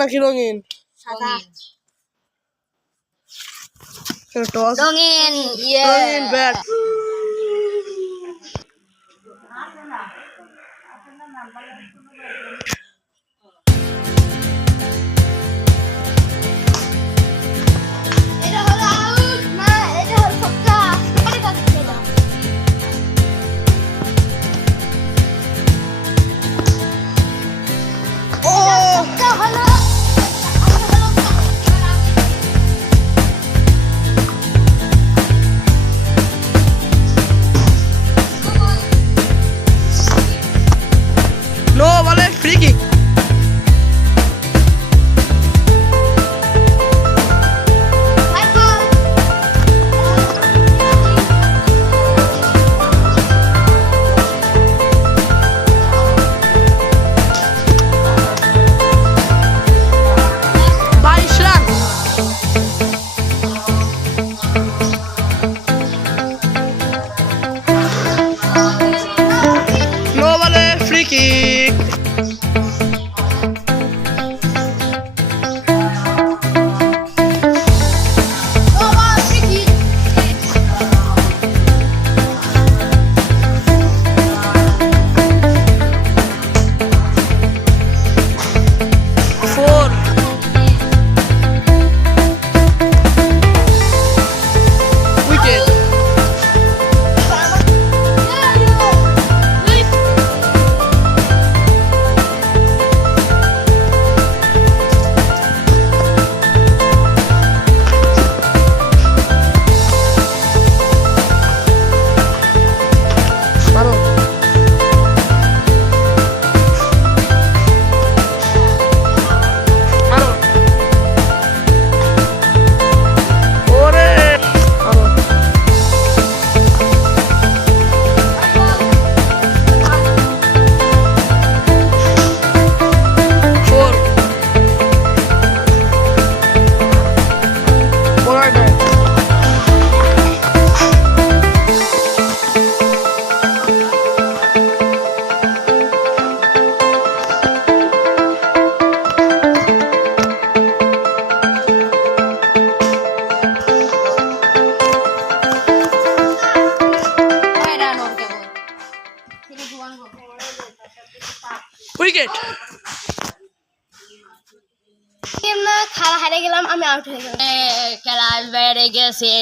নাকি রঙিন? সাদা। টস রঙিন। রঙিন ব্যাট। এটা হলো আউট না, এটা হলো ছক্কা। আরে কাছে দাও। ও ছক্কা হলো। নো বলে free kick. Free kick. Wicket. খেলা হারে গেলাম, আমি আউট হয়ে গেলাম। খেলা বেড়ে গেছে।